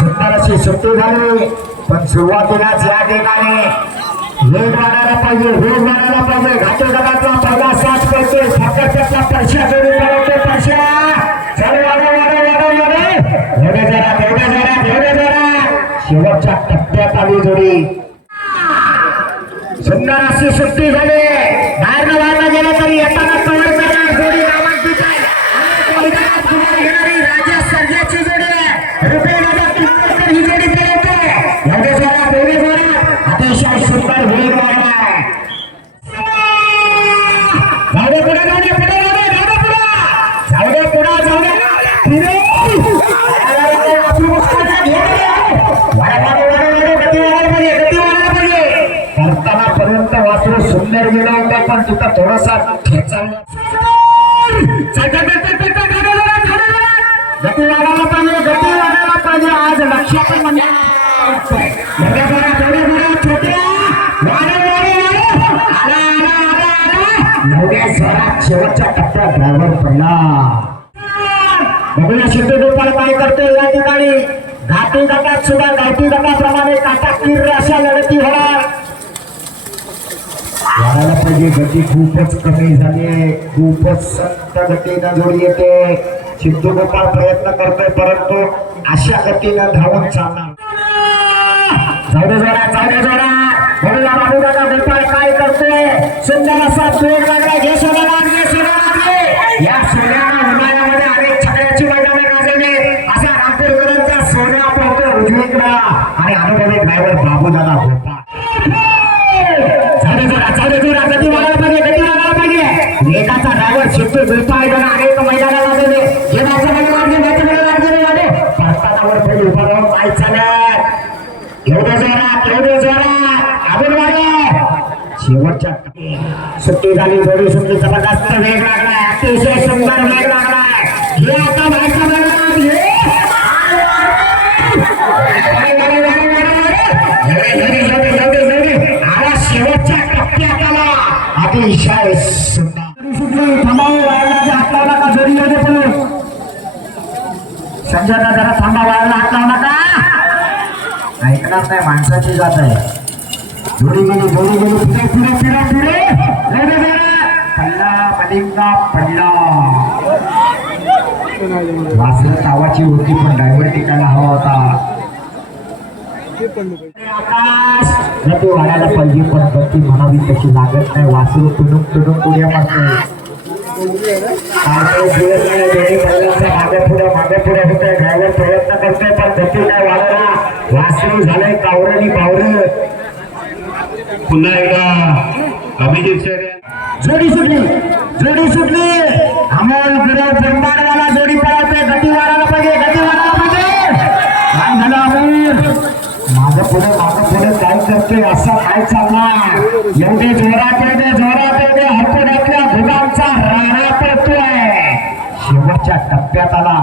सुंदर अशी सुट्टी झाली पण सुरुवातीलाच या ठिकाणी वेग वाढायला पाहिजे वेग वाढायला पाहिजे घाटे गटातला पहिला साथ करतोय फक्त त्यातला पैशा जोडी पळवतोय पैशा चल वाढव वाढव वाढव वाढव. एवढे जरा एवढे जरा एवढे जरा. शेवटच्या टप्प्यात आली जोडी. सुंदर अशी सुट्टी झाली. बाहेर बाहेर गेलं तरी येताना तुका थोडासा गती पाहिजे पाहिजे. आज म्हणजे शेवटच्या टप्प्यात ड्रायव्हर पडला. बघूया काय या ठिकाणी. घाटी गटात सुद्धा घाटी गटाप्रमाणे काटा किर्र अशा लढती होणार. वाढायला पाहिजे गती खूपच कमी झाली आहे. खूपच संत गतीनं जोडी येते. सिद्धू गोपाळ प्रयत्न करतोय परंतु अशा गतीनं धावून चालणार. जाऊ दे जरा जाऊ दे जरा. बघूया गोपाळ काय करतोय? सुंदर असा वेग लागला घे गटाचा ड्रायव्हर शेतकरी गोपा आहे जरा अनेक मैदानाला लागले हे नाचा मध्ये लागले नाचा मध्ये लागले लागले परतानावर पहिले उभा राहून पाय चालत. घेऊ दे जोरात घेऊ दे शेवटच्या सुट्टी झाली जोडी सुटली जबरदस्त. वेग लागला अतिशय सुंदर वेग आता शेवटच्या टप्प्यात आला. अतिशय सुंदर थांबावं वायरला हात जरा थांबा वायरला हात लावला का ऐकणार नाही माणसाची जात आहे. जोडी गेली जोडी गेली पुढे पुढे पुढे पुढे. पडला पलिंगा पडला वासरत होती पण ड्रायव्हर टिकायला हवा होता. आकाश. गती वाढायला पाहिजे पण गती म्हणावी तशी लागत नाही. वासरू तुडून तुडून उड्या मारतोय. ड्रायव्हर प्रयत्न करतोय पण गती काय वाढला वासरू झालंय कावरणी पावरं पुन्हा एकदा अभिजित जोडी सुटली जोडी सुटली. अमोल गुरव ब्रह्मांडवाला जोडी पळवते गती वाढायला पाहिजे गती वाढायला पाहिजे. काय झालं अमोल माझं पुढे माझं पुढे काय करते असं काय चालणार? एवढे जोरात एवढे जोरात एवढे हरपुड्यातल्या भुगांचा राणा शेवटच्या टप्प्यात आला.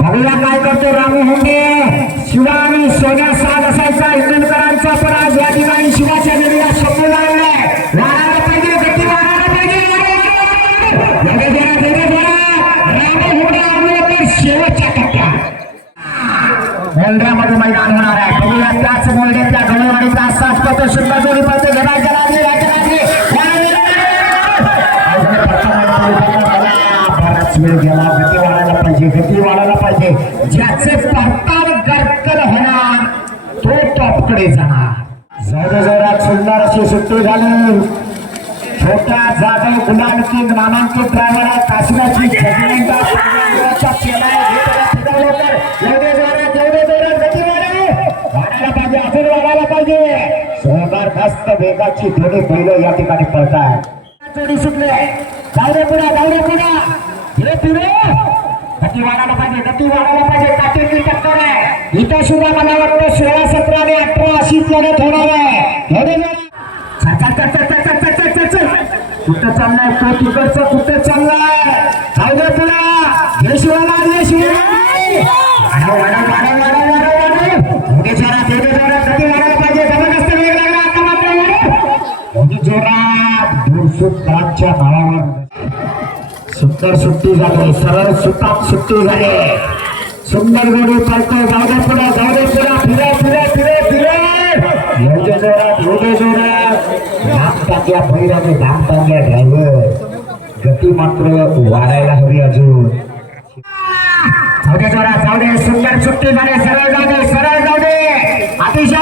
बघूया काय करतो रामू हुंडे शिवा आणि छोट्या वाढव वाढायला पाहिजे अजून वाढायला पाहिजे. जबरदस्त वेगाची दोन्ही बैल या ठिकाणी जोडी सुटले. जाऊ पुढे जाऊ पुढे. हे गती वाढायला पाहिजे गती वाढायला पाहिजे. काटेरी टक्कर आहे. इथं सुद्धा मला वाटतं सोळा सतरा आणि अठरा अशीच लढत होणार आहे. जायचं कुठं चाललाय? तो तिकडचा? कुठं चाललाय? तुला सुंदर सुट्टी झाली. सरळ सुतात सुट्टी झाले. सुंदर गडू पडतो जाऊ दे पुढे जाऊ दे पुढे. फिरे फिरे फिरे फिरे. ત્યાં ફરી આજે ધામ પામ્યા ડ્રાઈવર. ગતિ માત્ર વારાયેલા હવે હજુ. સૌને સૌને સુંદર છુટ્ટી મળે સરળ જાવડે સરળ જાવડે અતિશય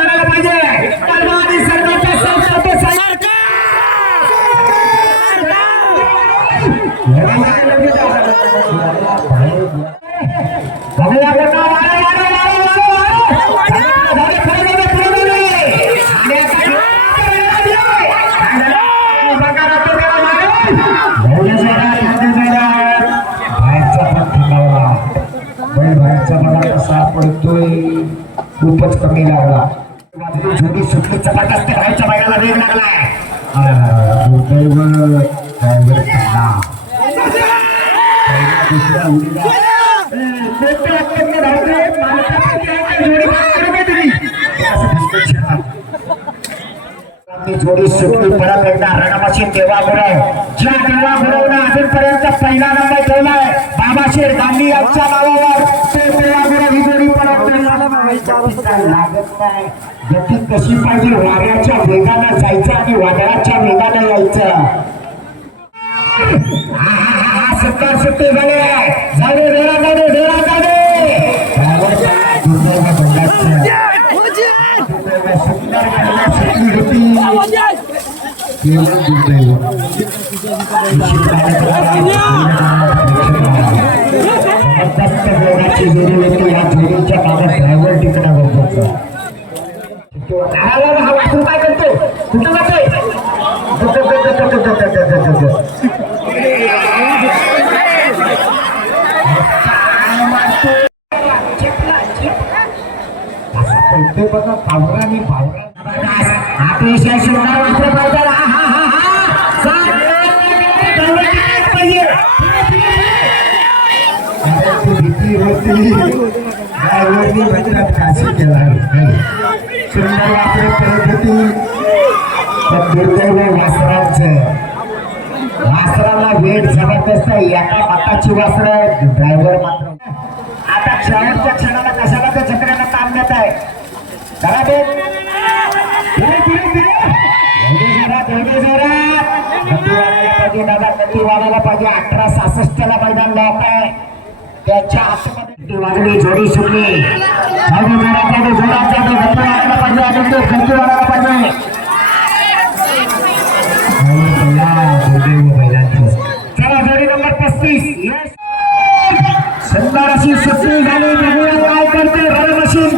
खूपच कमी लागला. झोटी सुटली चपाटच राहायच्या बायला वेग लागलाय. तेव्हा अजूनपर्यंत पहिला नंबर ठेवलाय. बाबाशेर गांधी यांच्या नावावर. गती कशी पाहिजे? वाऱ्याच्या वेगानं जायचं आणि वादळाच्या वेगानं यायचं. हा सत्ता झाले. झाले वेळा झाले वेळा झाले या झोडीच्या कामात ड्रायव्हर टिकणं गरजेचं प्रत्येकाचा पावरा आणि पावरा अतिशय होती ड्रायव्हरनी बचरात काशी केला सुंदर मात्र प्रगती पण दुर्दैव वासराचं वासराला वेळ जबरदस्त एका मताची वासर ड्रायव्हर मात्र आता क्षणाच्या क्षणाला पाहिजे अठरा सहासष्ट ला मैदान लॉक आहे. त्याच्या आतमध्ये वाजली जोडी सुटली. हवी चला जोडी नंबर पस्तीस. सुंदर अशी सुट्टी झाली. बघूया काय करते रण मशीन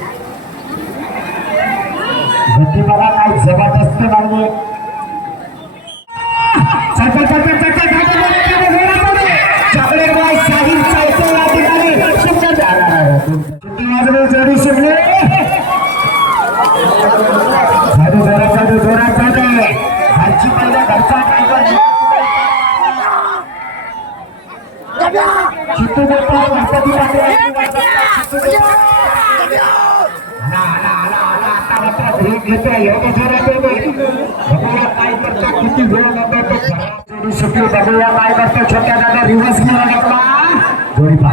सुटली बघूया काय करतो छोट्या दादा रिव्हर्स गेला घेतला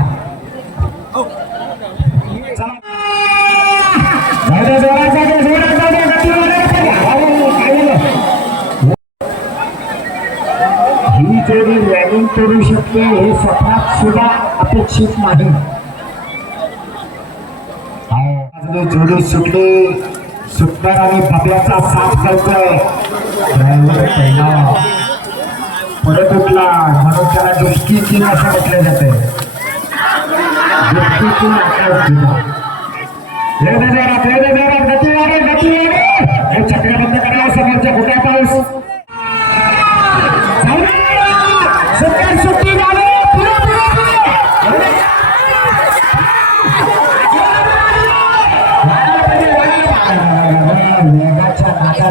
ही जोडी रॅगिंग करू शकते हे स्वप्नात सुद्धा अपेक्षित नाही. जोडी सुटली. सुटणार आणि बबल्याचा साथ करतोय चला घरों चला डुबकी की नशा निकले जाते डुबकी की नशा दे दे दे दे दे दे गति आ रही गति आ रही ये चक्र बंद करा समर्थ घुटा पाऊस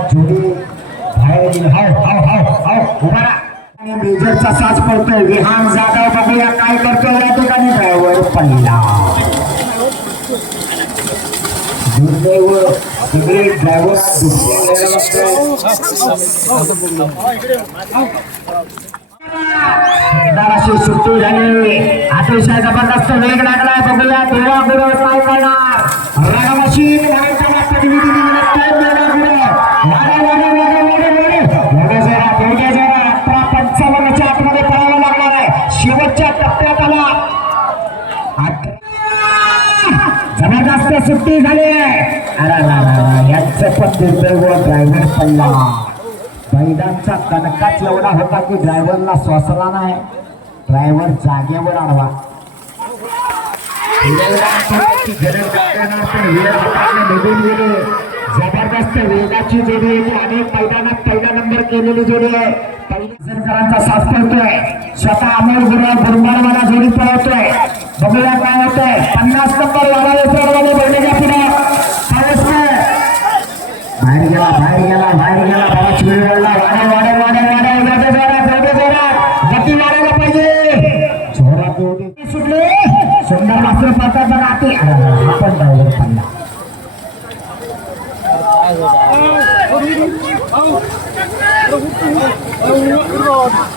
Juli. Hai, hai, hai, hai, hai, hai, मेजरचा साज पडतोय. विहान जाधव बघूया काय करतोय या ठिकाणी. ड्रायव्हर पहिला. सुट्टी झाली. अतिशय जबरदस्त वेग लागलाय. बघूया. तेव्हा पुढे काय करणार? रागाशी सुट्टी झाली. अरे यांचं पण दुर्दैव ड्रायव्हर पडला. बैलांचा कणकाच एवढा होता की ड्रायव्हरला श्वासला नाही? ड्रायव्हर जागेवर आणवा जबरदस्त वेगाची जोडी येते अनेक मैदानात पहिला नंबर केलेली जोडी आहे. पहिल्याकरांचा साथ पडतोय स्वतः अमोल गुरु गुरुमानवाला जोडी पळवतोय. बघूया काय होतंय. पन्नास नंबर वाला येतोय बैठका पुढे. बाहेर गेला बाहेर गेला बाहेर गेला. बाबा चिडला वाडे वाडे वाडे वाडे. जाते जाते गती वाढायला पाहिजे. जोरात सुटले. सुंदर मात्र पाहतात बघा. ते आपण पण पडला. Lord.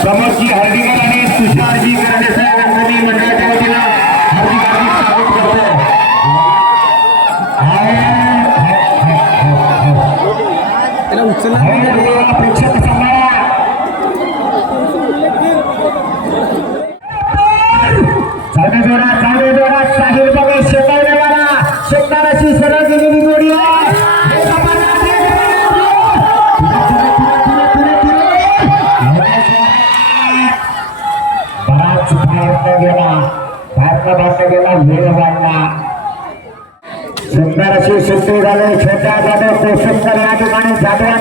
प्रमोदजी हर्डीकर आणि तुषारजी करणे साहेब यांनी मंडळाच्या वतीनं हार्दिक हार्दिक स्वागत करतो. त्याला उचलला कोशिश करण्याची ठिकाणी जाते